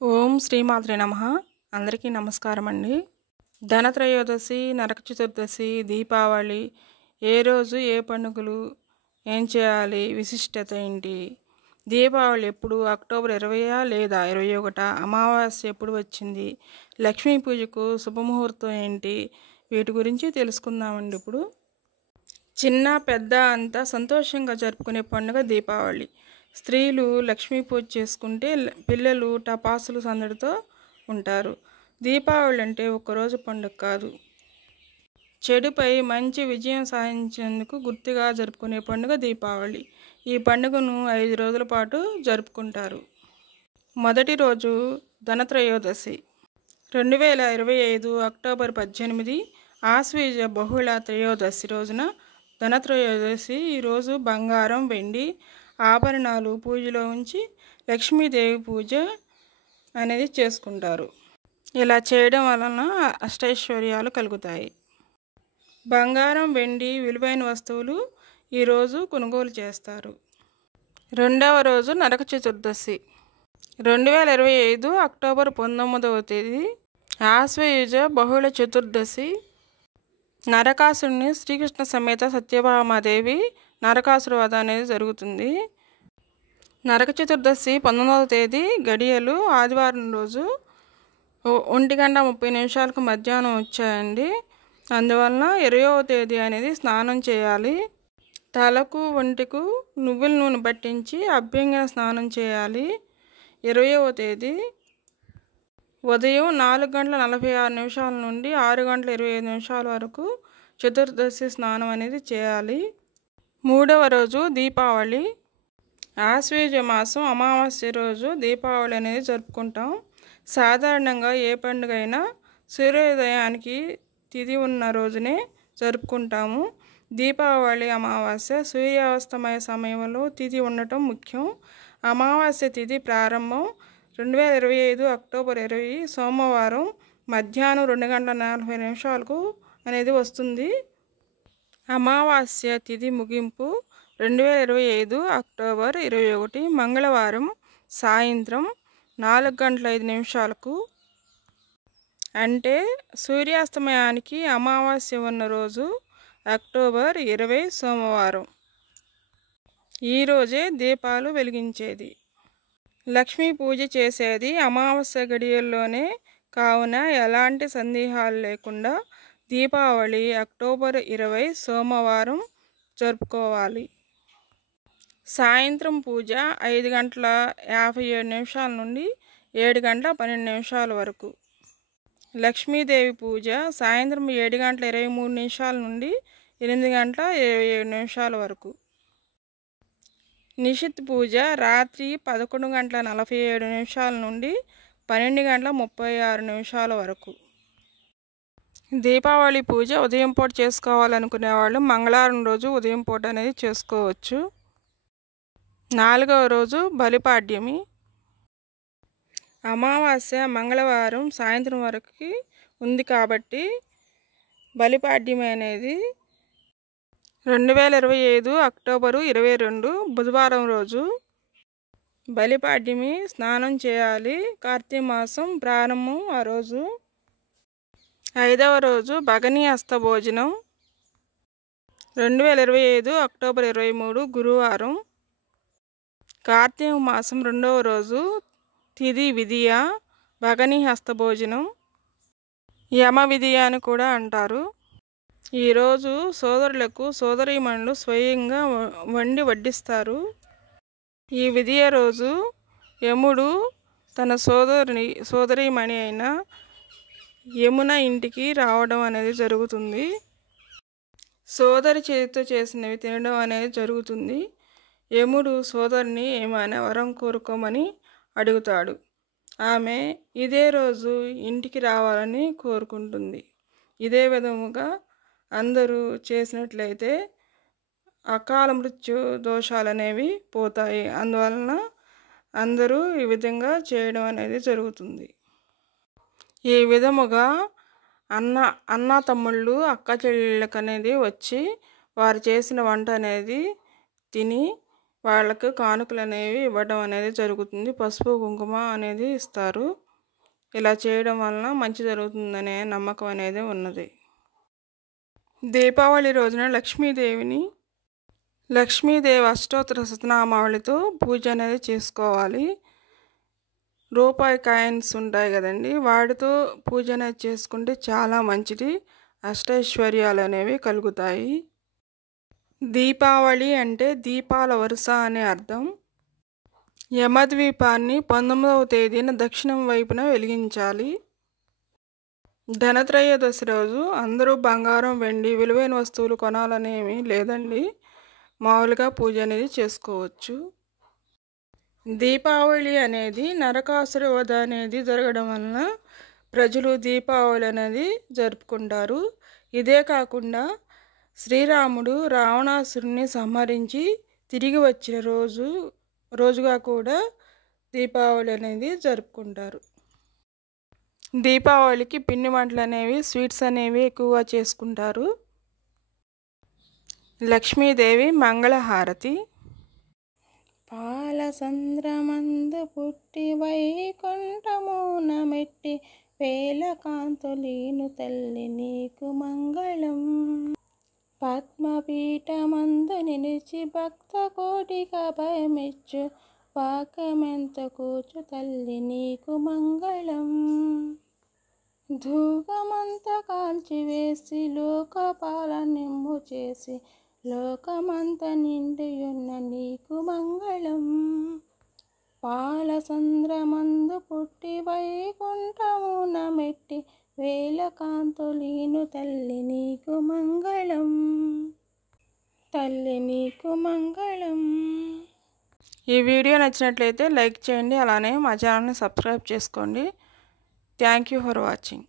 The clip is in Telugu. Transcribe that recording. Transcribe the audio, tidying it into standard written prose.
ఓం శ్రీమాత్రే నమః. అందరికీ నమస్కారం అండి. ధనత్రయోదశి, నరక చతుర్దశి, దీపావళి ఏ రోజు ఏ పండుగలు ఏం చేయాలి, విశిష్టత ఏంటి, దీపావళి ఎప్పుడు, అక్టోబర్ 20 లేదా 21, అమావాస్య ఎప్పుడు వచ్చింది, లక్ష్మీ పూజకు శుభముహూర్తం ఏంటి, వీటి గురించి తెలుసుకుందామండి. ఇప్పుడు చిన్న పెద్ద అంతా సంతోషంగా జరుపుకునే పండుగ దీపావళి. స్త్రీలు లక్ష్మీ పూజ చేసుకుంటే పిల్లలు టపాసులు సందడితో ఉంటారు. దీపావళి అంటే ఒక్కరోజు పండుగ కాదు, చెడుపై మంచి విజయం సాధించేందుకు గుర్తుగా జరుపుకునే పండుగ దీపావళి. ఈ పండుగను 5 రోజుల పాటు జరుపుకుంటారు. మొదటి రోజు ధనత్రయోదశి. 2025 అక్టోబర్ 18 ఆశ్వీజ బహుళ త్రయోదశి రోజున ధనత్రయోదశి. ఈరోజు బంగారం, వెండి ఆభరణాలు పూజలో ఉంచి లక్ష్మీదేవి పూజ అనేది చేసుకుంటారు. ఇలా చేయడం వలన అష్టైశ్వర్యాలు కలుగుతాయి. బంగారం, వెండి విలువైన వస్తువులు ఈరోజు కొనుగోలు చేస్తారు. రెండవ రోజు నరక చతుర్దశి. 2025 అక్టోబర్ 19 ఆశ్వయుజ బహుళ చతుర్దశి. నరకాసురుని శ్రీకృష్ణ సమేత సత్యభామాదేవి నరకాసుర వధ అనేది జరుగుతుంది. నరక చతుర్దశి 19 గడియలు ఆదివారం రోజు 1:30 మధ్యాహ్నం వచ్చాయండి. అందువలన 20 అనేది స్నానం చేయాలి. తలకు ఒంటికు నువ్వుల నూనె పట్టించి అభ్యంగన స్నానం చేయాలి. 20 ఉదయం 4:46 నుండి 6:25 వరకు చతుర్దశి స్నానం అనేది చేయాలి. మూడవ రోజు దీపావళి. ఆశ్వీజ మాసం అమావాస్య రోజు దీపావళి అనేది జరుపుకుంటాం. సాధారణంగా ఏ పండుగ అయినా సూర్యోదయానికి తిథి ఉన్న రోజునే జరుపుకుంటాము. దీపావళి అమావాస్య సూర్యాస్తమయ సమయంలో తిథి ఉండటం ముఖ్యం. అమావాస్య తిథి ప్రారంభం 2025 అక్టోబర్ 20 సోమవారం మధ్యాహ్నం 2:40 అనేది వస్తుంది. అమావాస్య తిథి ముగింపు 2025 అక్టోబర్ 21 మంగళవారం సాయంత్రం 4:05 అంటే సూర్యాస్తమయానికి అమావాస్య ఉన్న రోజు అక్టోబర్ 20 సోమవారం. ఈరోజే దీపాలు వెలిగించేది. లక్ష్మీ పూజ చేసేది అమావాస్య గడియల్లోనే కావున ఎలాంటి సందేహాలు లేకుండా దీపావళి అక్టోబర్ 20 సోమవారం జరుపుకోవాలి. సాయంత్రం పూజ 5:57 నుండి 7:12 వరకు. లక్ష్మీదేవి పూజ సాయంత్రం 7:23 నుండి 8:27 వరకు. నిషిత్ పూజ రాత్రి 11:47 నుండి 12:36 వరకు. దీపావళి పూజ ఉదయం పూట చేసుకోవాలనుకునే వాళ్ళు మంగళవారం రోజు ఉదయం పూట అనేది చేసుకోవచ్చు. నాలుగవ రోజు బలిపాడ్యమి. అమావాస్య మంగళవారం సాయంత్రం వరకు ఉంది కాబట్టి బలిపాడ్యమి అనేది 2025 అక్టోబరు 22 బుధవారం రోజు. బలిపాడ్యమి స్నానం చేయాలి. కార్తీక మాసం ప్రారంభం ఆ రోజు. ఐదవ రోజు భగని అస్తభోజనం 2025 అక్టోబర్ 23 గురువారం. కార్తీక మాసం 2వ రోజు తిథి విధియ భగని హస్తభోజనం, యమ విధియ అని కూడా అంటారు. ఈరోజు సోదరులకు సోదరీమణులు స్వయంగా వండి వడ్డిస్తారు. ఈ విధియ రోజు యముడు తన సోదరీమణి అయిన యమున ఇంటికి రావడం అనేది జరుగుతుంది. సోదరి చేతితో చేసినవి తినడం అనేది జరుగుతుంది. యముడు సోదరిని ఏమైనా వరం కోరుకోమని అడుగుతాడు. ఆమె ఇదే రోజు ఇంటికి రావాలని కోరుకుంటుంది. ఇదే విధముగా అందరూ చేసినట్లయితే అకాల మృత్యు దోషాలు అనేవి పోతాయి. అందువలన అందరూ ఈ విధంగా చేయడం అనేది జరుగుతుంది. ఈ విధముగా అన్న తమ్ముళ్ళు అక్క చెల్లెళ్ళకు అనేది వచ్చి వారు చేసిన వంట అనేది తిని వాళ్ళకు కానుకలు అనేవి ఇవ్వడం అనేది జరుగుతుంది. పసుపు కుంకుమ అనేది ఇస్తారు. ఇలా చేయడం వలన మంచి జరుగుతుందనే నమ్మకం అనేది ఉన్నది. దీపావళి రోజున లక్ష్మీదేవి అష్టోత్తర శతనామావళితో పూజ అనేది చేసుకోవాలి. రూపాయి కాయిన్స్ ఉంటాయి కదండి, వాటితో పూజ అనేది చేసుకుంటే చాలా మంచిది. అష్టైశ్వర్యాలు అనేవి కలుగుతాయి. దీపావళి అంటే దీపాల వరుస అనే అర్థం. యమద్వీపాన్ని 19వ తేదీన దక్షిణం వైపున వెలిగించాలి. ధనత్రయోదశి రోజు అందరూ బంగారం, వెండి, విలువైన వస్తువులు కొనాలనేమి లేదండి, మామూలుగా పూజ అనేది చేసుకోవచ్చు. దీపావళి అనేది నరకాసుర వధ అనేది జరగడం వలన ప్రజలు దీపావళి అనేది జరుపుకుంటారు. ఇదే కాకుండా శ్రీరాముడు రావణాసురుని సంహరించి తిరిగి వచ్చిన రోజుగా కూడా దీపావళి అనేది జరుపుకుంటారు. దీపావళికి పిండి వంటలు అనేవి, స్వీట్స్ అనేవి ఎక్కువగా చేసుకుంటారు. లక్ష్మీదేవి మంగళహారతి. పాలసంద్రమందు పుట్టి వైకుంఠమున మెట్టి వేల కాంతులీను తల్లి నీకు మంగళం. పద్మపీఠమందు నిలిచి భక్త కోటిగా భయమిచ్చు వాక్యమెంత కూచు తల్లి నీకు మంగళం. ధూపమంత కాల్చివేసి లోకపాల నిమ్ము చేసి లోకమంత నిండియున్న నీకు మంగళం. పాలసంద్రమందు పుట్టి వైకుంఠమున మెట్టి వేల కాంతులీను తల్లి నీకు మంగళం. తల్లి నీకు మంగళం. ఈ వీడియో నచ్చినట్లయితే లైక్ చేయండి, అలానే మా ఛానల్ని సబ్స్క్రైబ్ చేసుకోండి. Thank you for watching.